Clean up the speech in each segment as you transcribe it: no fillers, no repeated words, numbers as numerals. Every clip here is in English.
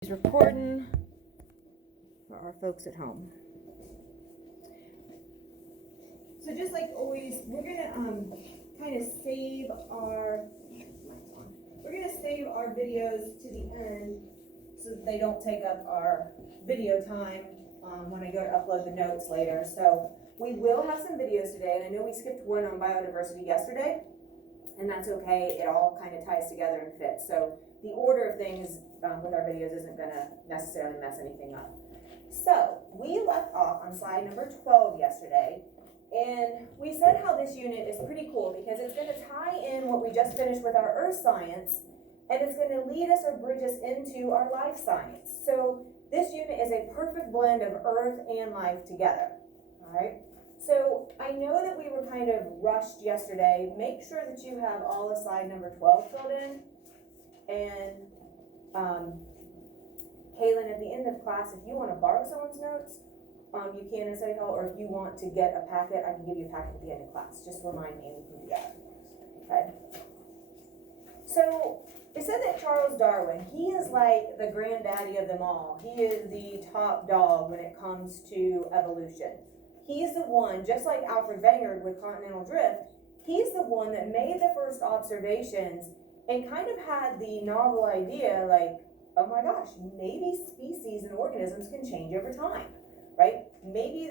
He's recording for our folks at home. So just like always, we're gonna kind of save our videos to the end so that they don't take up our video time when I go to upload the notes later. So we will have some videos today, and I know we skipped one on biodiversity yesterday, and that's okay. It all kind of ties together and fits. So the order of things with our videos isn't going to necessarily mess anything up. So we left off on slide number 12 yesterday, and we said how this unit is pretty cool because it's going to tie in what we just finished with our earth science, and it's going to lead us or bridge us into our life science. So this unit is a perfect blend of earth and life together. All right. So I know that we were kind of rushed yesterday. Make sure that you have all of slide number 12 filled in. And Kaylin, at the end of class, if you want to borrow someone's notes, you can in study hall, or if you want to get a packet, I can give you a packet at the end of class. Just remind me and we can do that. Okay. So it said that Charles Darwin, he is like the granddaddy of them all. He is the top dog when it comes to evolution. He's the one, just like Alfred Wenger with continental drift, he's the one that made the first observations and kind of had the novel idea like, oh my gosh, maybe species and organisms can change over time, right? Maybe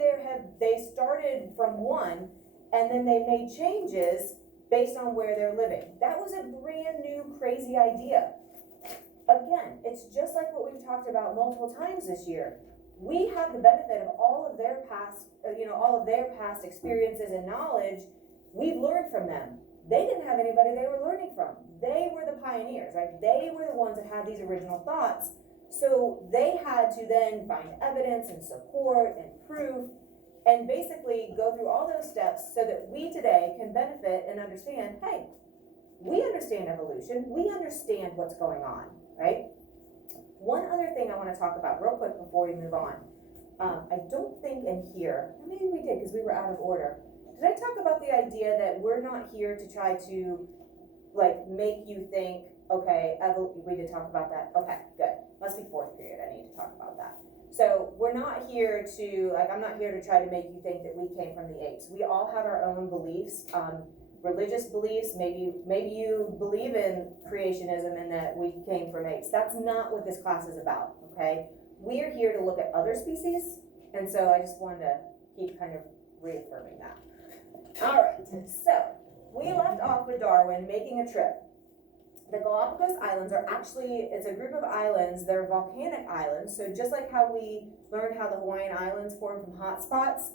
they started from one and then they made changes based on where they're living. That was a brand new, crazy idea. Again, it's just like what we've talked about multiple times this year. We have the benefit of all of their past experiences and knowledge. We've learned from them. They didn't have anybody they were learning from. They were the pioneers, right? They were the ones that had these original thoughts. So they had to then find evidence and support and proof and basically go through all those steps so that we today can benefit and understand, hey, we understand evolution. We understand what's going on, right? One other thing I want to talk about real quick before we move on. I don't think in here, maybe we did because we were out of order. Did I talk about the idea that we're not here to try to like make you think, okay, we did talk about that. Okay, good. Must be fourth period. I need to talk about that. So we're not here to, I'm not here to try to make you think that we came from the apes. We all have our own beliefs, religious beliefs. Maybe you believe in creationism and that we came from apes. That's not what this class is about, okay? We are here to look at other species, and so I just wanted to keep kind of reaffirming that. All right, so we left off with Darwin making a trip. The Galapagos Islands are actually, it's a group of islands. They're volcanic islands. So just like how we learned how the Hawaiian Islands form from hot spots,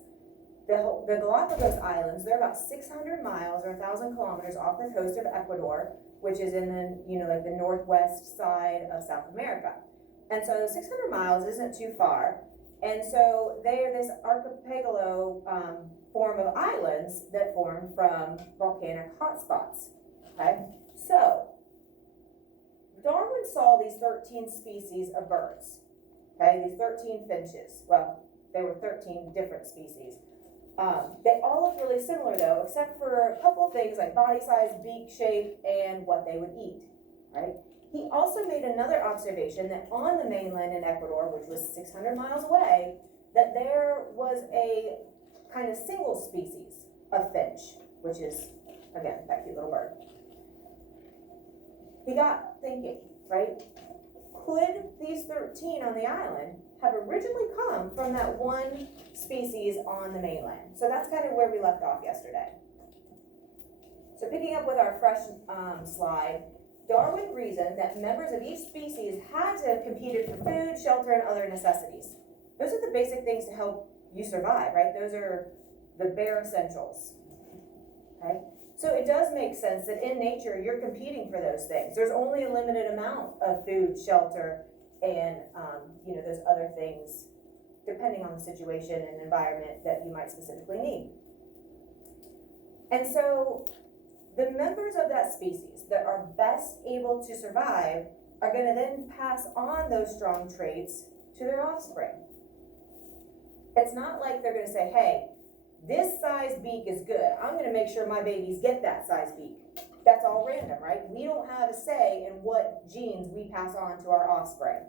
the Galapagos Islands, they're about 600 miles or 1,000 kilometers off the coast of Ecuador, which is in the, like the northwest side of South America. And so 600 miles isn't too far. And so they are this archipelago form of islands that form from volcanic hotspots. Okay, so Darwin saw these 13 species of birds. Okay, these 13 finches. Well, they were 13 different species. They all look really similar though, except for a couple things like body size, beak shape, and what they would eat. Right? He also made another observation that on the mainland in Ecuador, which was 600 miles away, that there was a kind of single species of finch, which is, again, that cute little bird. He got thinking, right? Could these 13 on the island have originally come from that one species on the mainland? So that's kind of where we left off yesterday. So picking up with our fresh slide, Darwin reasoned that members of each species had to have competed for food, shelter, and other necessities. Those are the basic things to help you survive, right? Those are the bare essentials, okay? So it does make sense that in nature, you're competing for those things. There's only a limited amount of food, shelter, and those other things, depending on the situation and environment that you might specifically need. And so the members of that species that are best able to survive are going to then pass on those strong traits to their offspring. It's not like they're going to say, hey, this size beak is good. I'm going to make sure my babies get that size beak. That's all random, right? We don't have a say in what genes we pass on to our offspring,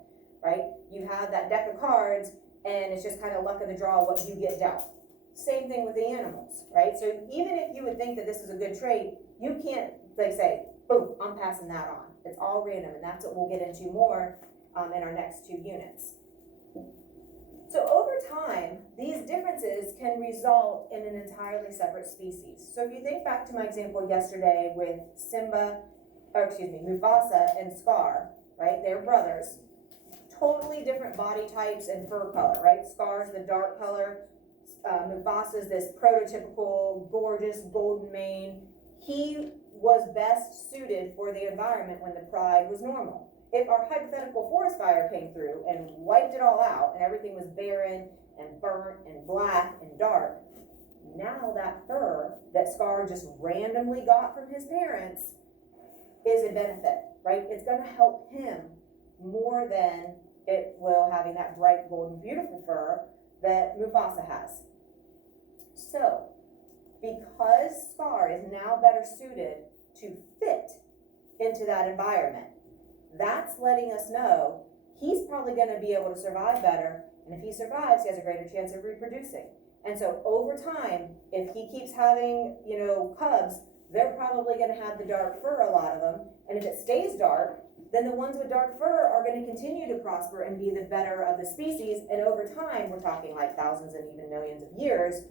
right? you have that deck of cards, and it's just kind of luck of the draw what you get dealt. Same thing with the animals, right? So even if you would think that this is a good trait, you can't like say, boom, I'm passing that on. It's all random, and that's what we'll get into more in our next 2 units. So over time, these differences can result in an entirely separate species. So if you think back to my example yesterday with Mufasa and Scar, right? They're brothers. Totally different body types and fur color, right? Scar's the dark color. Mufasa's this prototypical, gorgeous, golden mane. He was best suited for the environment when the pride was normal. If our hypothetical forest fire came through and wiped it all out and everything was barren and burnt and black and dark, now that fur that Scar just randomly got from his parents is a benefit, right? It's going to help him more than it will having that bright, golden, beautiful fur that Mufasa has. So, because Scar is now better suited to fit into that environment, that's letting us know he's probably going to be able to survive better, and if he survives, he has a greater chance of reproducing. And so over time, if he keeps having, cubs, they're probably going to have the dark fur, a lot of them, and if it stays dark, then the ones with dark fur are going to continue to prosper and be the better of the species, and over time, we're talking like thousands and even millions of years,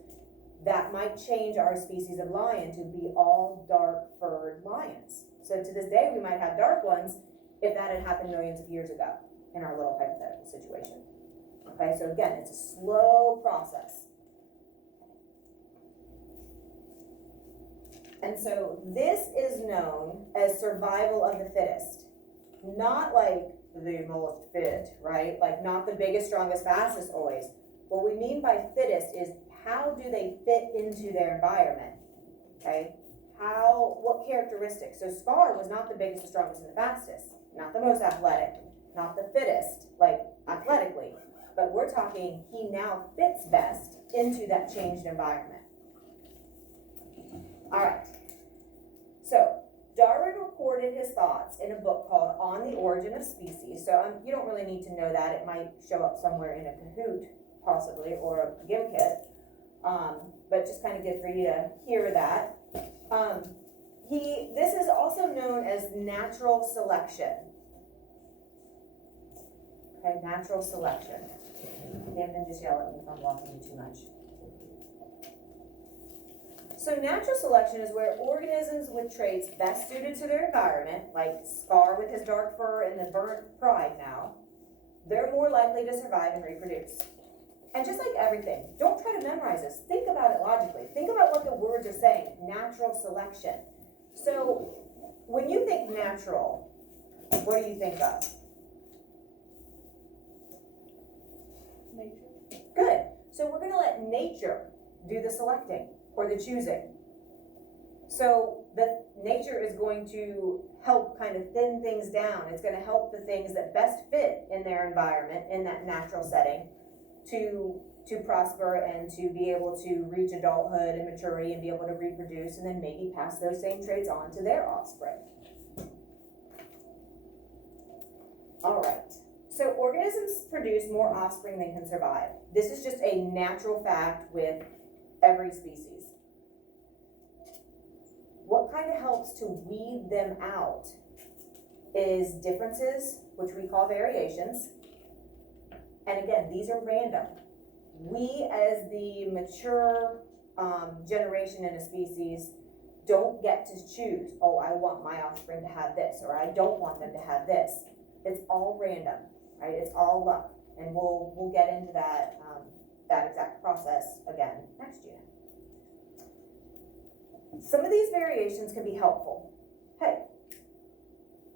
that might change our species of lion to be all dark-furred lions. So to this day, we might have dark ones if that had happened millions of years ago in our little hypothetical situation. Okay, so again, it's a slow process. And so this is known as survival of the fittest. Not like the most fit, right? Like not the biggest, strongest, fastest always. What we mean by fittest is how do they fit into their environment, okay? What characteristics? So Scar was not the biggest, the strongest, and the fastest. Not the most athletic, not the fittest, like athletically. But we're talking he now fits best into that changed environment. All right. So Darwin recorded his thoughts in a book called On the Origin of Species. So you don't really need to know that. It might show up somewhere in a Kahoot, possibly, or a GimKit. But just kind of good for you to hear that. This is also known as natural selection. Okay, natural selection. Camden, just yell at me if I'm blocking you too much. So natural selection is where organisms with traits best suited to their environment, like Scar with his dark fur and the burnt pride now, they're more likely to survive and reproduce. And just like everything, don't try to memorize this. Think about it logically. Think about what the words are saying. Natural selection. So when you think natural, what do you think of? Nature. Good. So we're going to let nature do the selecting or the choosing. So the nature is going to help kind of thin things down. It's going to help the things that best fit in their environment, in that natural setting, to prosper and to be able to reach adulthood and maturity and be able to reproduce and then maybe pass those same traits on to their offspring. All right. So organisms produce more offspring than can survive. This is just a natural fact with every species. What kind of helps to weed them out is differences, which we call variations. And again, these are random. We, as the mature generation in a species, don't get to choose, oh, I want my offspring to have this, or I don't want them to have this. It's all random, right? It's all luck. And we'll get into that, that exact process again next unit. Some of these variations can be helpful. Hey,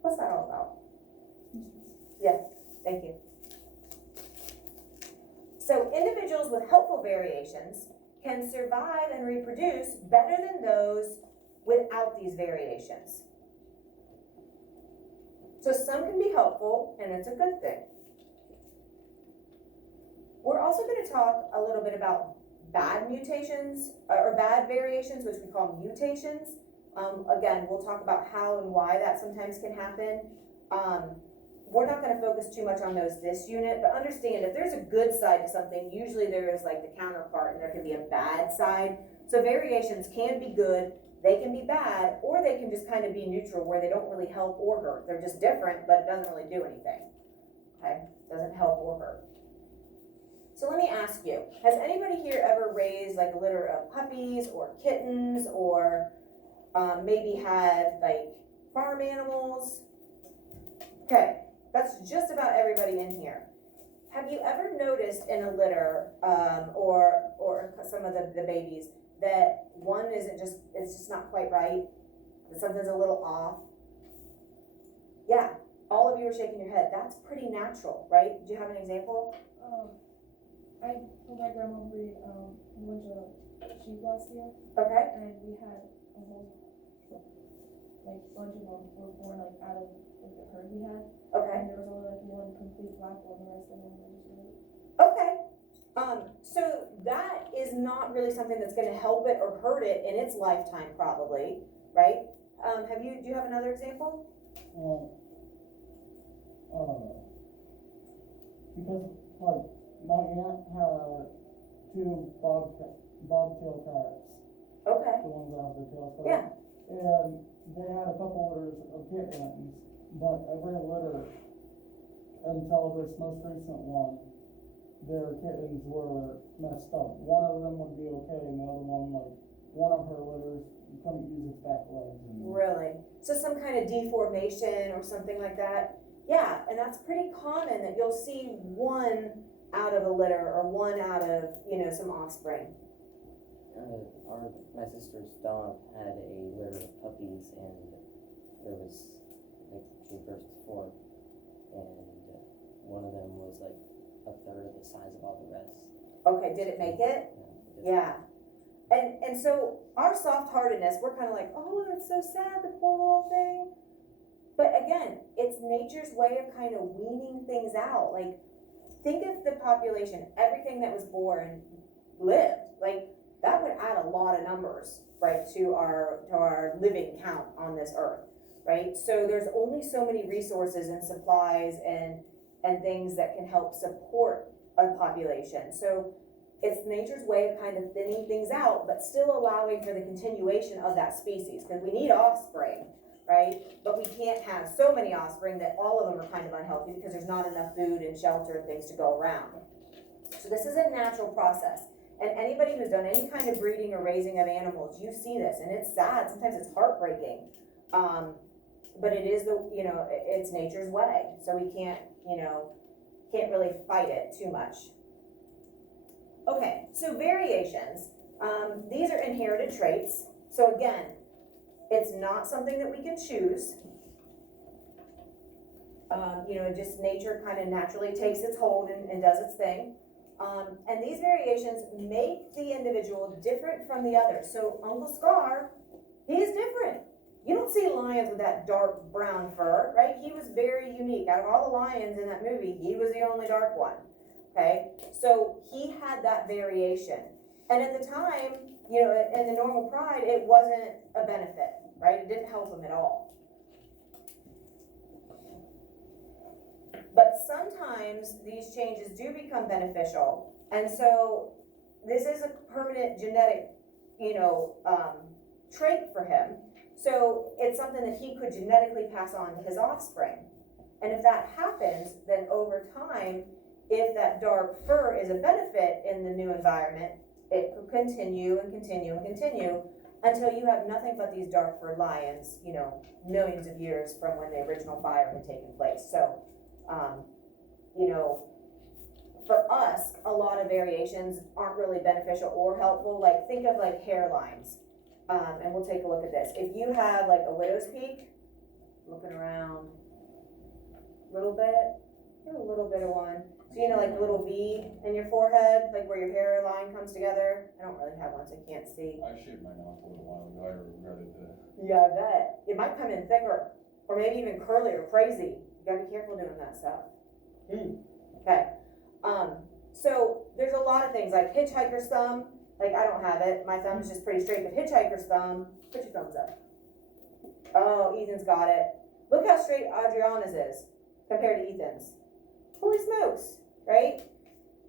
what's that all about? Yeah, thank you. So individuals with helpful variations can survive and reproduce better than those without these variations. So some can be helpful, and it's a good thing. We're also going to talk a little bit about bad mutations, or bad variations, which we call mutations. Again, we'll talk about how and why that sometimes can happen. we're not gonna focus too much on those this unit, but understand if there's a good side to something, usually there is like the counterpart and there can be a bad side. So variations can be good, they can be bad, or they can just kind of be neutral where they don't really help or hurt. They're just different, but it doesn't really do anything. Okay, doesn't help or hurt. So let me ask you, has anybody here ever raised like a litter of puppies or kittens, or maybe had like farm animals? Okay, that's just about everybody in here. Have you ever noticed in a litter or some of the babies that one isn't just, it's just not quite right, that something's a little off? Yeah, all of you are shaking your head. That's pretty natural, right? Do you have an example? I with my grandma we bunch of sheep last year. Okay. And we had a whole like bunch of them were born like out of like the herd we had. Okay. And there was only like one complete black one, the rest of them were just white. Okay. So that is not really something that's going to help it or hurt it in its lifetime, probably, right? Do you have another example? Because like my aunt had two bobtail cats. Okay. The ones that have their tails cut. Yeah. And they had a couple litters of kittens, but every litter until this most recent one, their kittens were messed up. One of them would be okay, and the other one, like, one of her litters couldn't use its back legs. Really? So some kind of deformation or something like that? Yeah, and that's pretty common that you'll see one out of a litter or one out of, some offspring. My sister's dog had a litter of puppies, and there was, like, she birthed 4, and one of them was like a third of the size of all the rest. Okay, did it make it? Yeah. And so our soft-heartedness, we're kind of like, oh, it's so sad, the poor little thing. But again, it's nature's way of kind of weaning things out. Like, think of the population, everything that was born lived. Like, that would add a lot of numbers, right, to our living count on this earth, right? So there's only so many resources and supplies and things that can help support a population. So it's nature's way of kind of thinning things out, but still allowing for the continuation of that species, because we need offspring, right? But we can't have so many offspring that all of them are kind of unhealthy because there's not enough food and shelter and things to go around. So this is a natural process. And anybody who's done any kind of breeding or raising of animals, you see this, and it's sad. Sometimes it's heartbreaking. But it is it's nature's way. So we can't really fight it too much. Okay, so variations. These are inherited traits. So again, it's not something that we can choose. Just nature kind of naturally takes its hold and does its thing. And these variations make the individual different from the others. So Uncle Scar, he is different. You don't see lions with that dark brown fur, right? He was very unique. Out of all the lions in that movie, he was the only dark one, okay? So he had that variation. And at the time, in the normal pride, it wasn't a benefit, right? It didn't help him at all. But sometimes these changes do become beneficial. And so this is a permanent genetic, trait for him. So it's something that he could genetically pass on to his offspring. And if that happens, then over time, if that dark fur is a benefit in the new environment, it could continue and continue and continue until you have nothing but these dark fur lions, millions of years from when the original fire had taken place. So, for us, a lot of variations aren't really beneficial or helpful. Like, think of like hairlines. And we'll take a look at this. If you have like a widow's peak, looking around a little bit, you have a little bit of one. So like a little V in your forehead, like where your hairline comes together. I don't really have one, so I can't see. I shaved mine off a little while ago. I regretted that. Yeah, I bet. It might come in thicker, or maybe even curly or crazy. You gotta be careful doing that stuff. Okay. So there's a lot of things like hitchhiker's thumb. Like, I don't have it. My thumb's just pretty straight, but hitchhiker's thumb, put your thumbs up. Oh, Ethan's got it. Look how straight Adriana's is. compared to Ethan's. Holy smokes, right?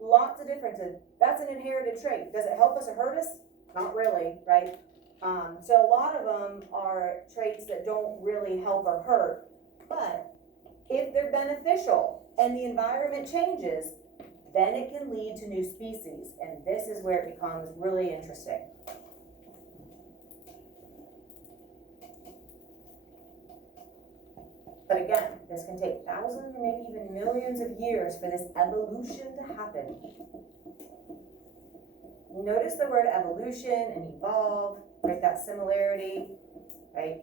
Lots of differences. That's an inherited trait. Does it help us or hurt us? Not really, right? So a lot of them are traits that don't really help or hurt, but if they're beneficial and the environment changes, then it can lead to new species, and this is where it becomes really interesting. But again, this can take thousands or maybe even millions of years for this evolution to happen. Notice the word evolution and evolve, right? That similarity, right?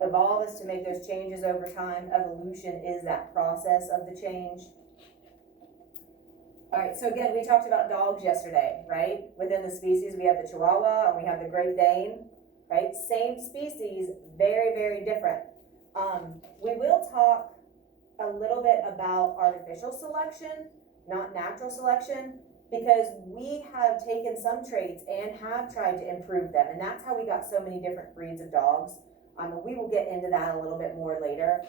Evolve is to make those changes over time. Evolution is that process of the change. All right, so again, we talked about dogs yesterday, right? Within the species, we have the Chihuahua and we have the Great Dane, right? Same species, very, very different. We will talk a little bit about artificial selection, not natural selection, because we have taken some traits and have tried to improve them, and that's how we got so many different breeds of dogs. We will get into that a little bit more later,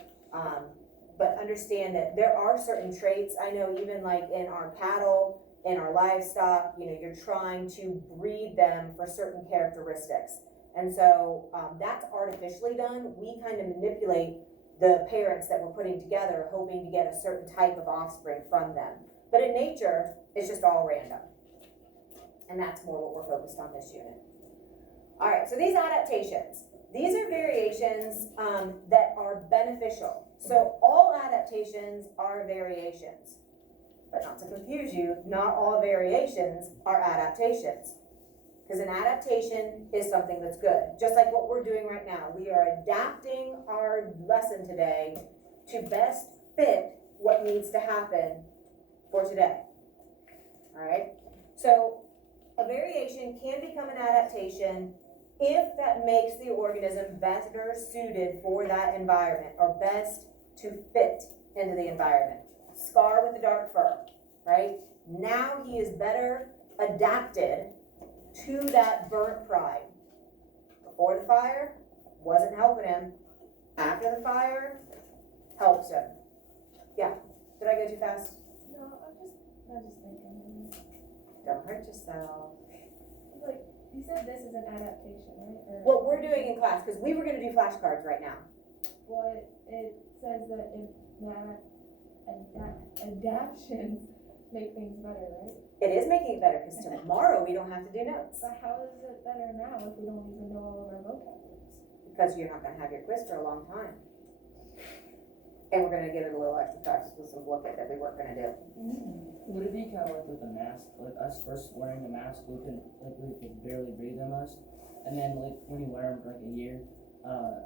but understand that there are certain traits. I know even like in our cattle, in our livestock, you know, you're trying to breed them for certain characteristics. And so that's artificially done. We kind of manipulate the parents that we're putting together, hoping to get a certain type of offspring from them. But in nature, it's just all random. And that's more what we're focused on this unit. All right, so these adaptations. These are variations that are beneficial. So all adaptations are variations. But not to confuse you, not all variations are adaptations. Because an adaptation is something that's good. Just like what we're doing right now. We are adapting our lesson today to best fit what needs to happen for today. All right? So a variation can become an adaptation if that makes the organism better suited for that environment or best to fit into the environment. Scar with the dark fur, right? Now he is better adapted to that burnt pride. Before the fire, wasn't helping him. After the fire, helps him. Yeah, did I go too fast? No, I'm just thinking. Don't hurt yourself. Like, you said this is an adaptation, right? Or What we're doing in class, because we were gonna do flashcards right now. what it says that if adaptions make things better, right? It is making it better, because tomorrow we don't have to do notes. But how is it better now if we don't even know all of our vocab words? Because you're not gonna have your quiz for a long time. And we're gonna give it a little extra practice with some look at that we weren't gonna do. Would it be kind of like with the mask, like us first wearing the mask, we could barely breathe in us, and then like when you wear them for like a year,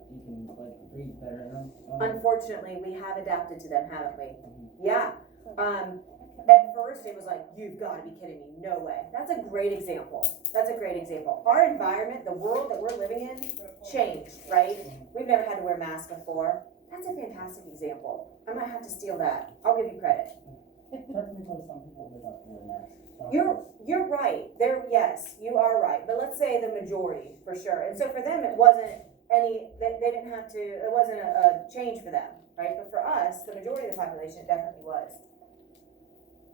you can like breathe better in them. Unfortunately, we have adapted to them, haven't we? Yeah. At first it was like, you've gotta be kidding me, no way. That's a great example. That's a great example. Our environment, the world that we're living in, changed, right? We've never had to wear masks before. That's a fantastic example. I might have to steal that. I'll give you credit. Technically, some people did have to wear masks. You're right. Yes, you are right. But let's say the majority, for sure. And so for them, it wasn't they didn't have to, it wasn't a change for them, right? But for us, the majority of the population, it definitely was.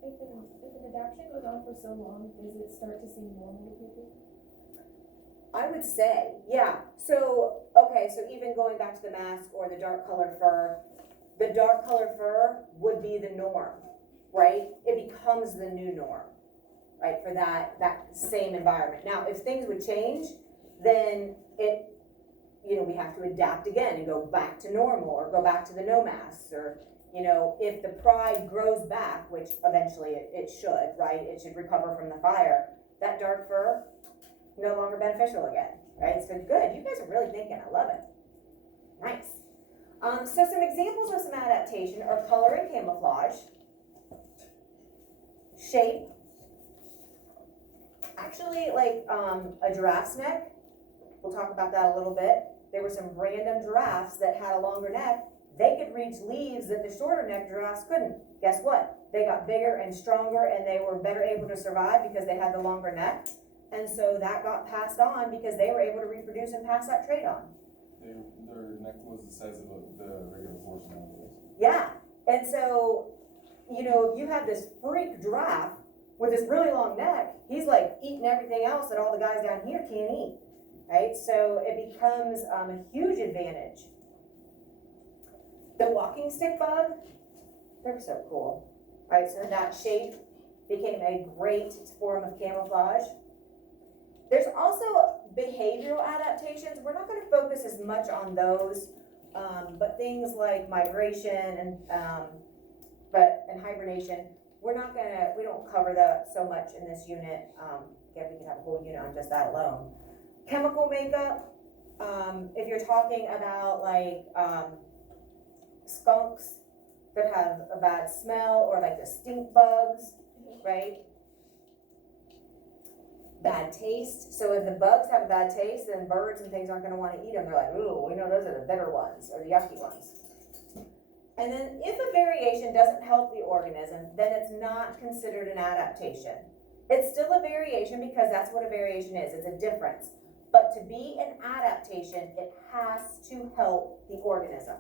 If an adaptation goes on for so long, does it start to seem normal to people? I would say, yeah. So even going back to the mask or the dark colored fur, the dark colored fur would be the norm, right? It becomes the new norm, right? For that same environment. Now, if things would change, then we have to adapt again and go back to normal or go back to the no masks or, if the pride grows back, which eventually it should, right? It should recover from the fire. That dark fur, no longer beneficial again, right? So good, you guys are really thinking, I love it. Nice. So some examples of some adaptation are color and camouflage, shape, actually like a giraffe's neck. We'll talk about that a little bit. There were some random giraffes that had a longer neck. They could reach leaves that the shorter neck giraffes couldn't. Guess what? They got bigger and stronger and they were better able to survive because they had the longer neck. And so that got passed on because they were able to reproduce and pass that trait on. Their neck was the size of the regular horse nowadays. Yeah, And so, you know, if you have this freak giraffe with this really long neck, he's like eating everything else that all the guys down here can't eat, right? So it becomes a huge advantage. The walking stick bug, they're so cool, right? So that shape became a great form of camouflage. There's also behavioral adaptations. We're not going to focus as much on those, but things like migration and hibernation, we don't cover that so much in this unit. Again, we can have a whole unit on just that alone. Chemical makeup, if you're talking about like skunks that have a bad smell, or like the stink bugs, right? Bad taste. So if the bugs have a bad taste, then birds and things aren't going to want to eat them. They're like, ooh, we know those are the bitter ones or the yucky ones. And then if a variation doesn't help the organism, then it's not considered an adaptation. It's still a variation because that's what a variation is. It's a difference. But to be an adaptation, it has to help the organism.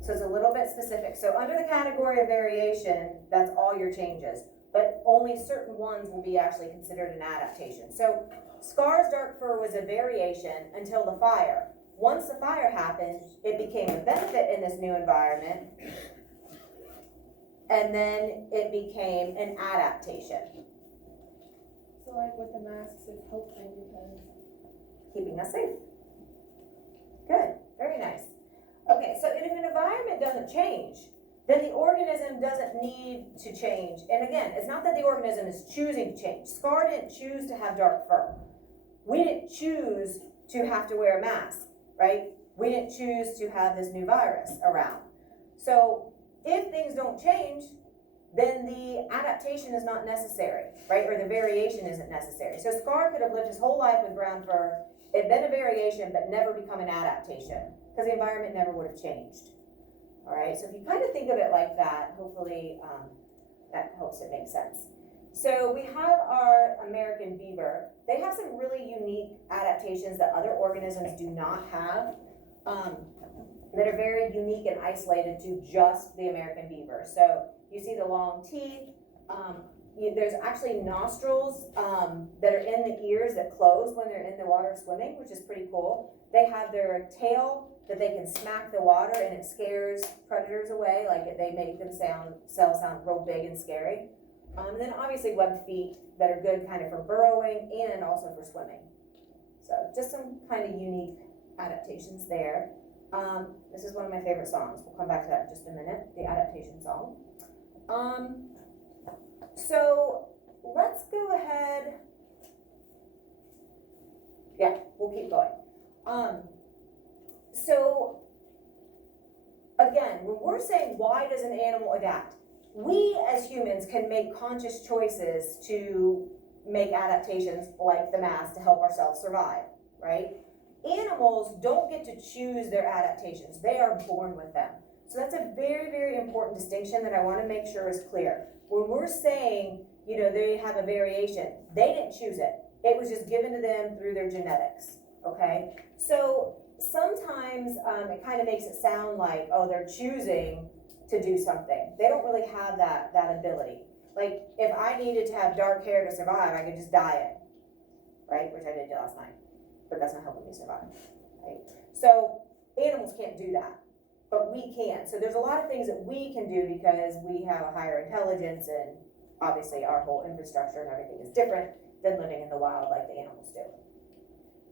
So it's a little bit specific. So under the category of variation, that's all your changes. But only certain ones will be actually considered an adaptation. So Scar's dark fur was a variation until the fire. Once the fire happened, it became a benefit in this new environment, and then it became an adaptation. So like with the masks, it's helpful because Keeping us safe. Good, very nice. Okay, so if an environment doesn't change, then the organism doesn't need to change. And again, it's not that the organism is choosing to change. Scar didn't choose to have dark fur. We didn't choose to have to wear a mask, right? We didn't choose to have this new virus around. So if things don't change, then the adaptation is not necessary, right? Or the variation isn't necessary. So Scar could have lived his whole life with brown fur, it'd been a variation, but never become an adaptation, because the environment never would have changed. All right, so if you kind of think of it like that, hopefully that helps it make sense. So we have our American beaver. They have some really unique adaptations that other organisms do not have, that are very unique and isolated to just the American beaver. So you see the long teeth. There's actually nostrils that are in the ears that close when they're in the water swimming, which is pretty cool. They have their tail that they can smack the water and it scares predators away, like they make themselves sound real big and scary. And then obviously webbed feet that are good kind of for burrowing and also for swimming. So just some kind of unique adaptations there. This is one of my favorite songs. We'll come back to that in just a minute, the adaptation song. So let's go ahead. Yeah, we'll keep going. So again, when we're saying why does an animal adapt, we as humans can make conscious choices to make adaptations like the mask to help ourselves survive, right? Animals don't get to choose their adaptations. They are born with them. So that's a very, very important distinction that I want to make sure is clear. When we're saying, you know, they have a variation, they didn't choose it. It was just given to them through their genetics, okay? So sometimes it kind of makes it sound like, oh, they're choosing to do something. They don't really have that ability. Like, if I needed to have dark hair to survive, I could just dye it, right? Which I did last night, but that's not helping me survive, right? So animals can't do that, but we can. So there's a lot of things that we can do because we have a higher intelligence, and obviously our whole infrastructure and everything is different than living in the wild like the animals do.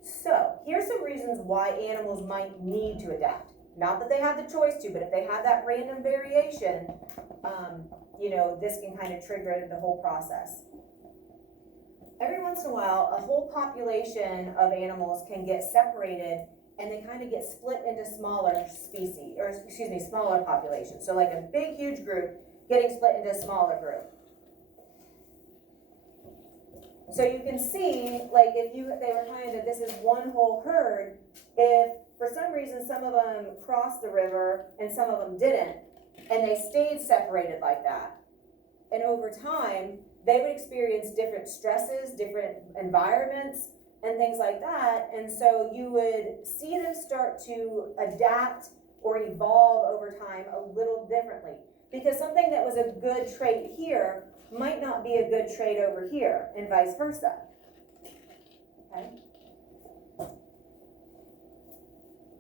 So here's some reasons why animals might need to adapt. Not that they have the choice to, but if they have that random variation, you know, this can kind of trigger the whole process. Every once in a while, a whole population of animals can get separated and they kind of get split into smaller species, or excuse me, smaller populations. So like a big, huge group getting split into a smaller group. So you can see, like they were kind of, this is one whole herd, if for some reason some of them crossed the river and some of them didn't, and they stayed separated like that, and over time, they would experience different stresses, different environments, and things like that, and so you would see them start to adapt or evolve over time a little differently. Because something that was a good trait here might not be a good trait over here, and vice versa. Okay?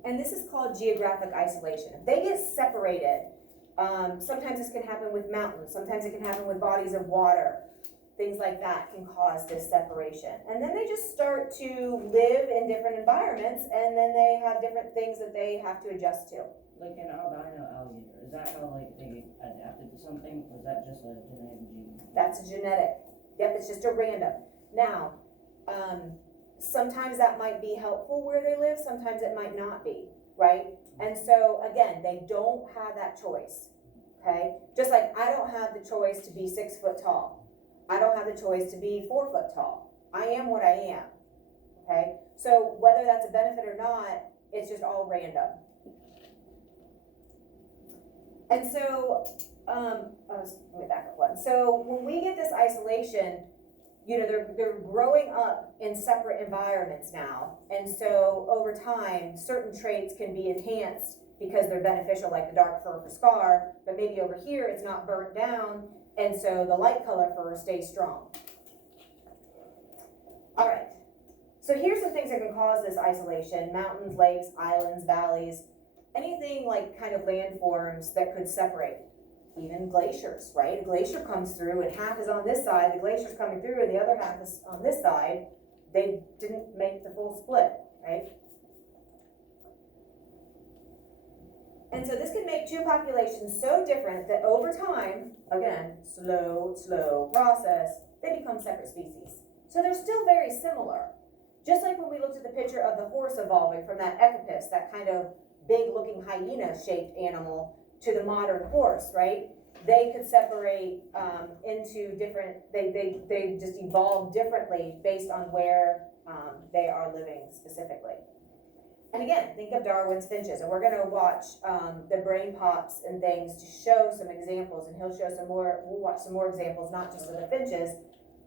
And this is called geographic isolation. If they get separated, sometimes this can happen with mountains, sometimes it can happen with bodies of water. Things like that can cause this separation. And then they just start to live in different environments, and then they have different things that they have to adjust to. Like an albino alligator, is that how like they adapted to something, or is that just a genetic gene? That's a genetic. Yep, it's just a random. Now, sometimes that might be helpful where they live, sometimes it might not be, right? And so, again, they don't have that choice, okay? Just like I don't have the choice to be 6 foot tall. I don't have the choice to be 4 foot tall. I am what I am, okay? So whether that's a benefit or not, it's just all random. And so, let me back up one. So when we get this isolation, you know, they're growing up in separate environments now. And so over time, certain traits can be enhanced because they're beneficial, like the dark fur for Scar, but maybe over here it's not burnt down, and so the light color fur stays strong. All right, so here's some things that can cause this isolation: mountains, lakes, islands, valleys, anything like kind of landforms that could separate. Even glaciers, right? A glacier comes through and half is on this side, the glacier's coming through and the other half is on this side. They didn't make the full split, right? And so this can make two populations so different that over time, again, slow process, they become separate species. So they're still very similar. Just like when we looked at the picture of the horse evolving from that ecopus, that kind of big looking hyena-shaped animal, to the modern horse, right? They could separate into different, they just evolve differently based on where they are living specifically. And again, think of Darwin's finches, and we're gonna watch the brain pops and things to show some examples, and he'll show some more, we'll watch some more examples, not just of the finches,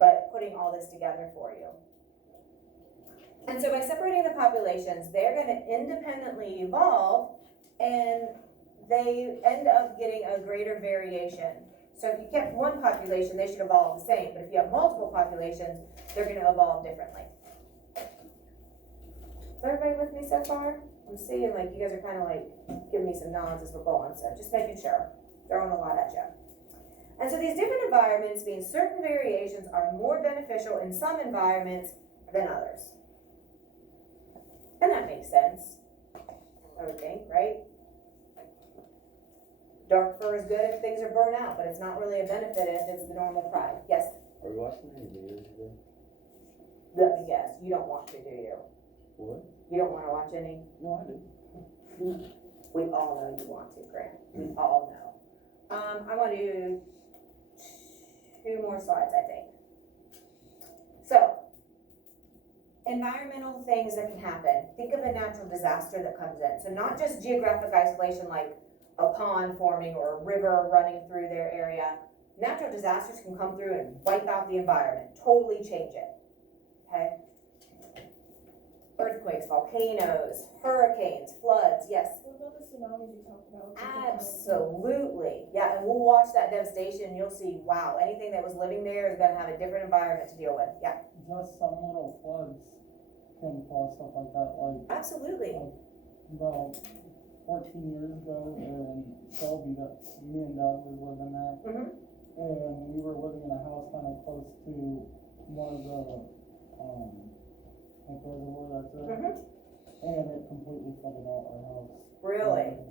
but putting all this together for you. And so by separating the populations, they're gonna independently evolve, and they end up getting a greater variation. So if you kept one population, they should evolve the same, but if you have multiple populations, they're gonna evolve differently. Is everybody with me so far? I'm seeing like you guys are kind of like giving me some nods as we're going, so just making sure. Throwing a lot at you. And so these different environments mean certain variations are more beneficial in some environments than others. And that makes sense, I would think, right? Dark fur is good if things are burnt out, but it's not really a benefit if it's the normal pride. Yes? Are we watching any videos today? Let me guess, you don't want to, do you? What? You don't want to watch any? No, I do. We all know you want to, Grant. We all know. I want to do 2 more slides, I think. So, environmental things that can happen. Think of a natural disaster that comes in. So not just geographic isolation like a pond forming or a river running through their area. Natural disasters can come through and wipe out the environment, totally change it, okay? Earthquakes, volcanoes, hurricanes, floods, yes? What about the tsunamis you talked about? Absolutely, yeah, and we'll watch that devastation and you'll see, wow, anything that was living there is gonna have a different environment to deal with, yeah. Just some little floods can cause stuff like that, like Absolutely. about 14 years ago in Shelby that me and Dad were living there. Mm-hmm. And we were living in a house kind of close to one of the, like reservoir that's there. Mm-hmm. And it completely flooded out our house. Really?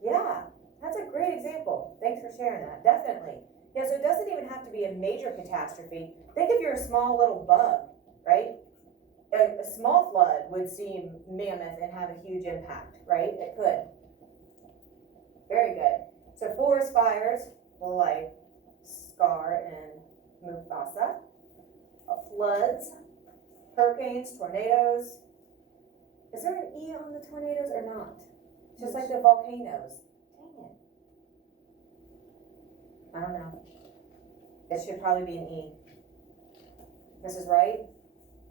Yeah, that's a great example. Thanks for sharing that, definitely. Yeah, so it doesn't even have to be a major catastrophe. Think if you're a small little bug, right? A small flood would seem mammoth and have a huge impact, right? It could. Very good. So forest fires, like Scar and Mufasa, floods, hurricanes, tornadoes. Is there an E on the tornadoes or not? Just like the volcanoes. Dang it. I don't know. It should probably be an E. This is right?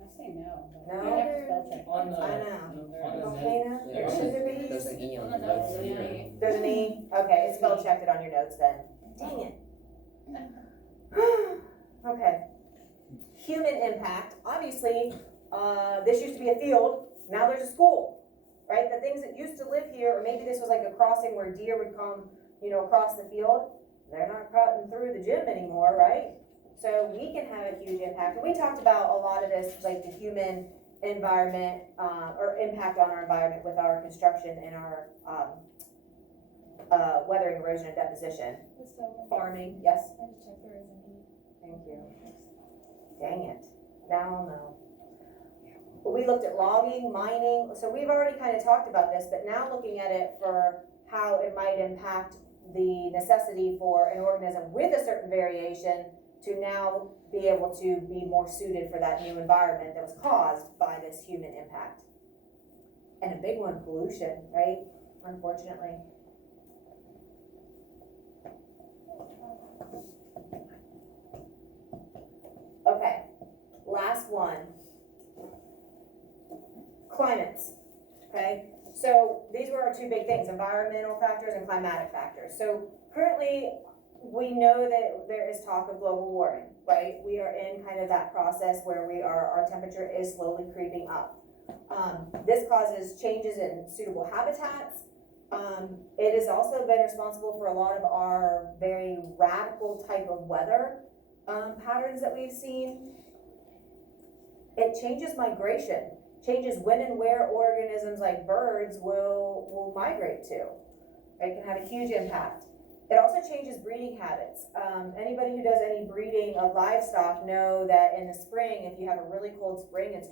I say no, but No? you have to spell check. On the, I know. on the net, Volcano? There Should there be? There's an E on the On the notes. notes, yeah. There's an E? Okay, spell checked it on your notes then. Dang it. Okay. Human impact, obviously, this used to be a field, now there's a school, right? The things that used to live here, or maybe this was like a crossing where deer would come, across the field, they're not cutting through the gym anymore, right? So we can have a huge impact. And we talked about a lot of this, like the human environment, or impact on our environment with our construction and our, weathering, erosion, and deposition. Farming, yes? I just checked there isn't E. Thank you. Dang it, now I'll know. But we looked at logging, mining, so we've already kind of talked about this, but now looking at it for how it might impact the necessity for an organism with a certain variation to now be able to be more suited for that new environment that was caused by this human impact. And a big one, pollution, right? Unfortunately. Okay, last one. Climates, okay? So these were our two big things, environmental factors and climatic factors. So currently, we know that there is talk of global warming, right? We are in kind of that process where our temperature is slowly creeping up. This causes changes in suitable habitats. It has also been responsible for a lot of our very radical type of weather patterns that we've seen. It changes migration, changes when and where organisms like birds will migrate to. It can have a huge impact. It also changes breeding habits. Anybody who does any breeding of livestock know that in the spring, if you have a really cold spring, it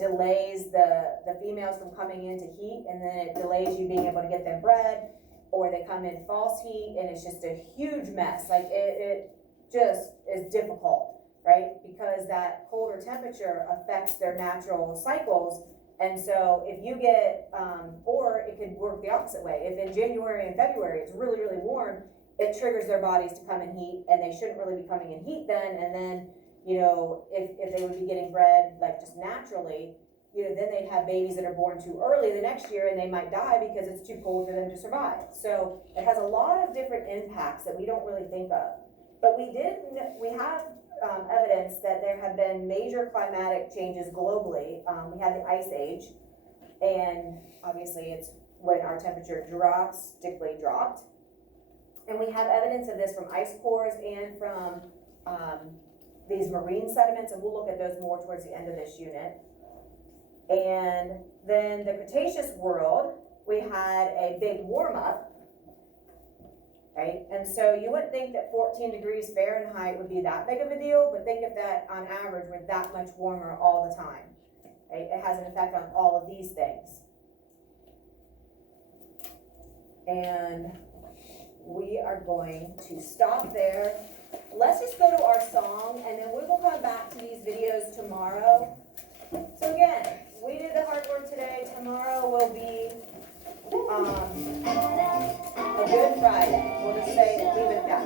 delays the females from coming into heat, and then it delays you being able to get them bred, or they come in false heat, and it's just a huge mess. Like it just is difficult, right? Because that colder temperature affects their natural cycles. And so if you get, or it could work the opposite way. If in January and February it's really, really warm, it triggers their bodies to come in heat, and they shouldn't really be coming in heat then. And then, if they would be getting bred like just naturally, then they'd have babies that are born too early the next year, and they might die because it's too cold for them to survive. So it has a lot of different impacts that we don't really think of. But we have evidence that there have been major climatic changes globally. We had the Ice Age, and obviously it's when our temperature drastically dropped. And we have evidence of this from ice cores and from these marine sediments, and we'll look at those more towards the end of this unit. And then the Cretaceous world, we had a big warm up. Right? And so you wouldn't think that 14 degrees Fahrenheit would be that big of a deal, but think of that on average, we're that much warmer all the time. Right? It has an effect on all of these things. And we are going to stop there. Let's just go to our song, and then we will come back to these videos tomorrow. So again, we did the hard work today. Tomorrow will be a Good Friday. We'll just leave it at that.